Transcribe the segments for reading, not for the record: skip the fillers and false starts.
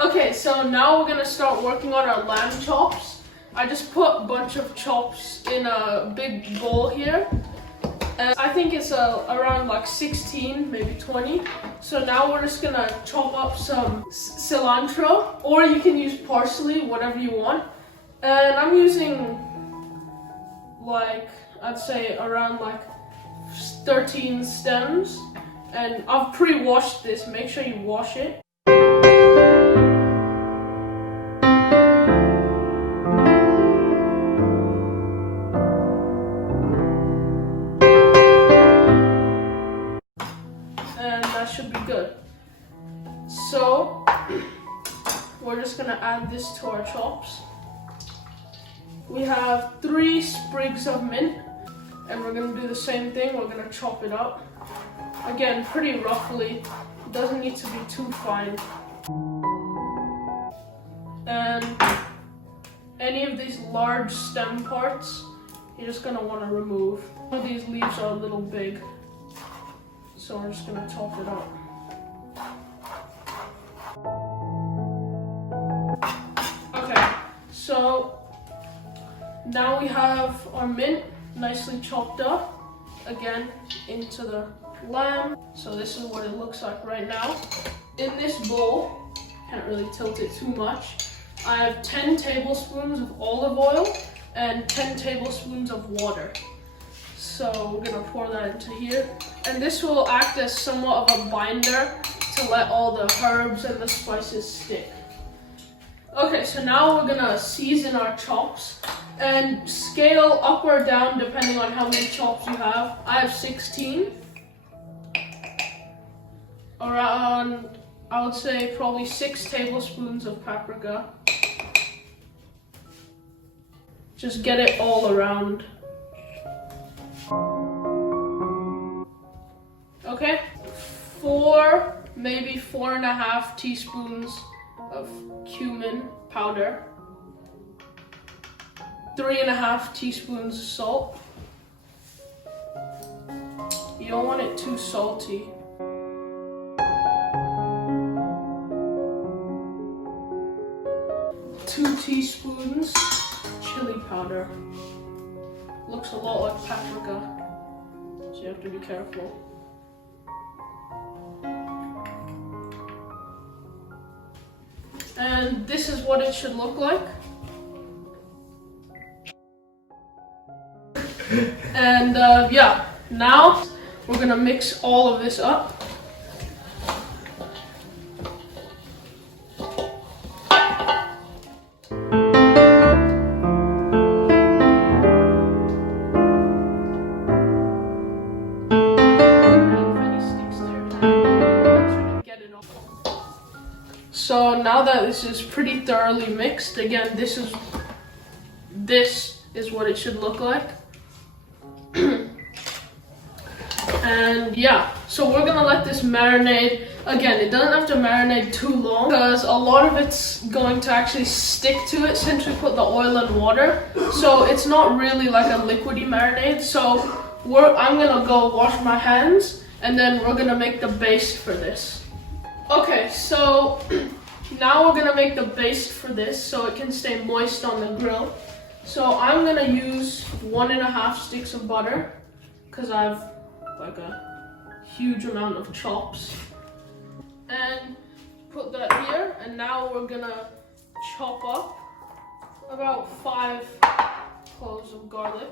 Okay, so now we're gonna start working on our lamb chops. I just put a bunch of chops in a big bowl here. And I think it's around like 16, maybe 20. So now we're just gonna chop up some cilantro, or you can use parsley, whatever you want. And I'm using like, I'd say around like 13 stems. And I've pre-washed this, make sure you wash it. And that should be good. So, we're just gonna add this to our chops. We have 3 sprigs of mint, and we're gonna do the same thing, we're gonna chop it up. Again, pretty roughly, it doesn't need to be too fine. And any of these large stem parts, you're just gonna wanna remove. Some of these leaves are a little big, so we're just gonna chop it up. Okay, so now we have our mint nicely chopped up, again, into the lamb. So this is what it looks like right now. In this bowl, can't really tilt it too much, I have 10 tablespoons of olive oil and 10 tablespoons of water. So we're gonna pour that into here. And this will act as somewhat of a binder to let all the herbs and the spices stick. Okay, so now we're gonna season our chops and scale up or down depending on how many chops you have. I have 16. Around, I would say probably 6 tablespoons of paprika. Just get it all around. Okay, 4, maybe 4.5 teaspoons of cumin powder. 3.5 teaspoons of salt. You don't want it too salty. Two teaspoons chili powder. Looks a lot like paprika, so you have to be careful. And this is what it should look like. And yeah, now we're gonna mix all of this up. So now that this is pretty thoroughly mixed, again, this is what it should look like. And yeah, so we're gonna let this marinate. Again, it doesn't have to marinate too long because a lot of it's going to actually stick to it since we put the oil and water. So it's not really like a liquidy marinade. So I'm gonna go wash my hands and then we're gonna make the base for this. Okay, so now we're gonna make the base for this so it can stay moist on the grill. So I'm gonna use 1.5 sticks of butter because I have like a huge amount of chops. And put that here, and now we're gonna chop up about 5 cloves of garlic.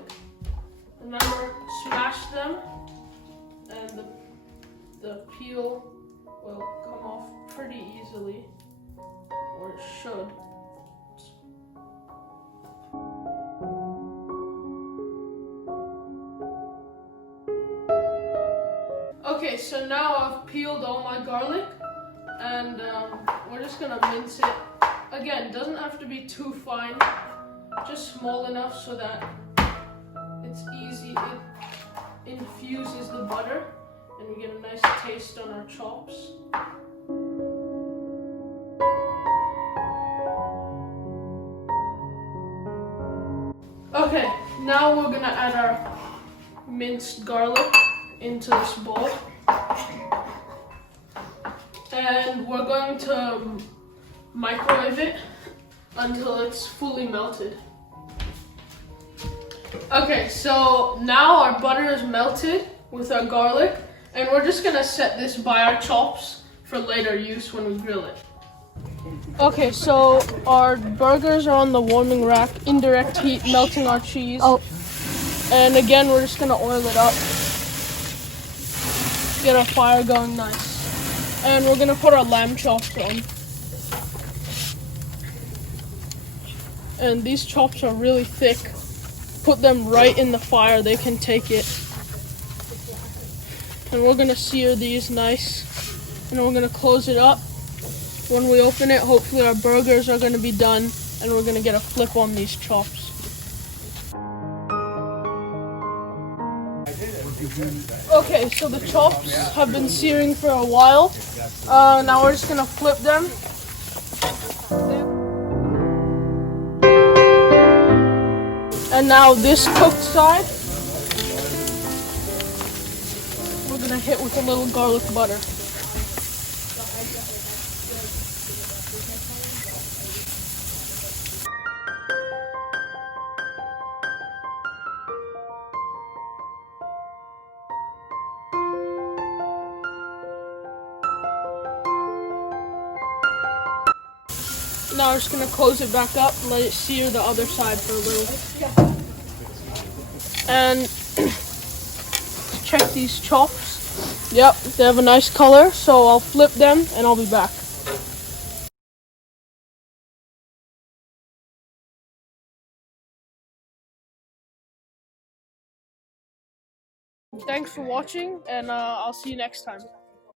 Remember, smash them and the peel will come off pretty easily, or it should. Okay, so now I've peeled all my garlic and we're just gonna mince it. Again, doesn't have to be too fine, just small enough so that it's easy, it infuses the butter and we get a nice taste on our chops. Okay, now we're gonna add our minced garlic into this bowl. And we're going to microwave it until it's fully melted. Okay, so now our butter is melted with our garlic, and we're just gonna set this by our chops for later use when we grill it. Okay, so our burgers are on the warming rack, indirect heat, melting our cheese. Oh, And again, we're just gonna oil it up. Get our fire going nice. And we're gonna put our lamb chops on. And these chops are really thick. Put them right in the fire, they can take it. And we're gonna sear these nice. And we're gonna close it up. When we open it, hopefully our burgers are gonna be done, and we're gonna get a flip on these chops. Okay, so the chops have been searing for a while. Now we're just gonna flip them. And now this cooked side, we're gonna hit with a little garlic butter. Now we're just gonna close it back up and let it sear the other side for a little. And check these chops. Yep, they have a nice color, so I'll flip them and I'll be back. Thanks for watching, and I'll see you next time.